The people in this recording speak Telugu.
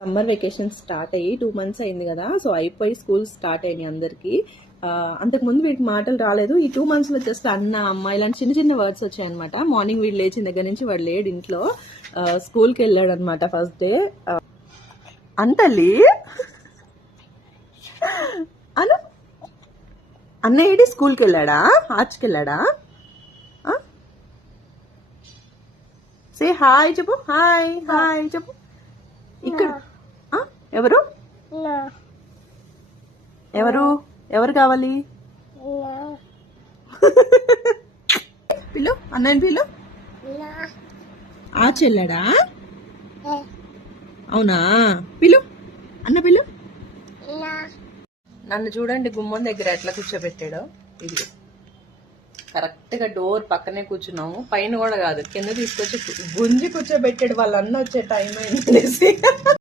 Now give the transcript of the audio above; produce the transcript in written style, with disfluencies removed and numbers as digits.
సమ్మర్ వెకేషన్ స్టార్ట్ అయ్యి 2 months అయింది కదా. సో అయిపోయి స్కూల్ స్టార్ట్ అయినాయి అందరికి. అంతకుముందు వీటికి మాటలు రాలేదు. ఈ 2 months లో జస్ట్ అన్న అమ్మ ఇలాంటి చిన్న చిన్న వర్డ్స్ వచ్చాయన్నమాట. మార్నింగ్ వీడు లేచిన దగ్గర నుంచి వాడు లేడు ఇంట్లో, స్కూల్కి వెళ్ళాడు అనమాట ఫస్ట్ డే. అంతలి అను అన్న ఏడి స్కూల్కి వెళ్ళాడా, ఆర్చ్కి వెళ్ళాడా? సే హాయ్ చెప్పు, హాయ్ హాయ్ చెప్పు. ఇక్కడ ఎవరు ఎవరు ఎవరు కావాలి? పిల్లు అన్నయ్య పిల్లు. ఆ చెల్లాడా? అవునా, పిల్లు అన్న పిల్లు. నన్ను చూడండి గుమ్మం దగ్గర ఎట్లా కూర్చోబెట్టాడో. ఇది కరెక్ట్ గా డోర్ పక్కనే కూర్చున్నాము, పైన కూడా కాదు కింద తీసుకొచ్చి గుంజి కూర్చోబెట్టాడు. వాళ్ళ అన్న వచ్చే టైం అయింది.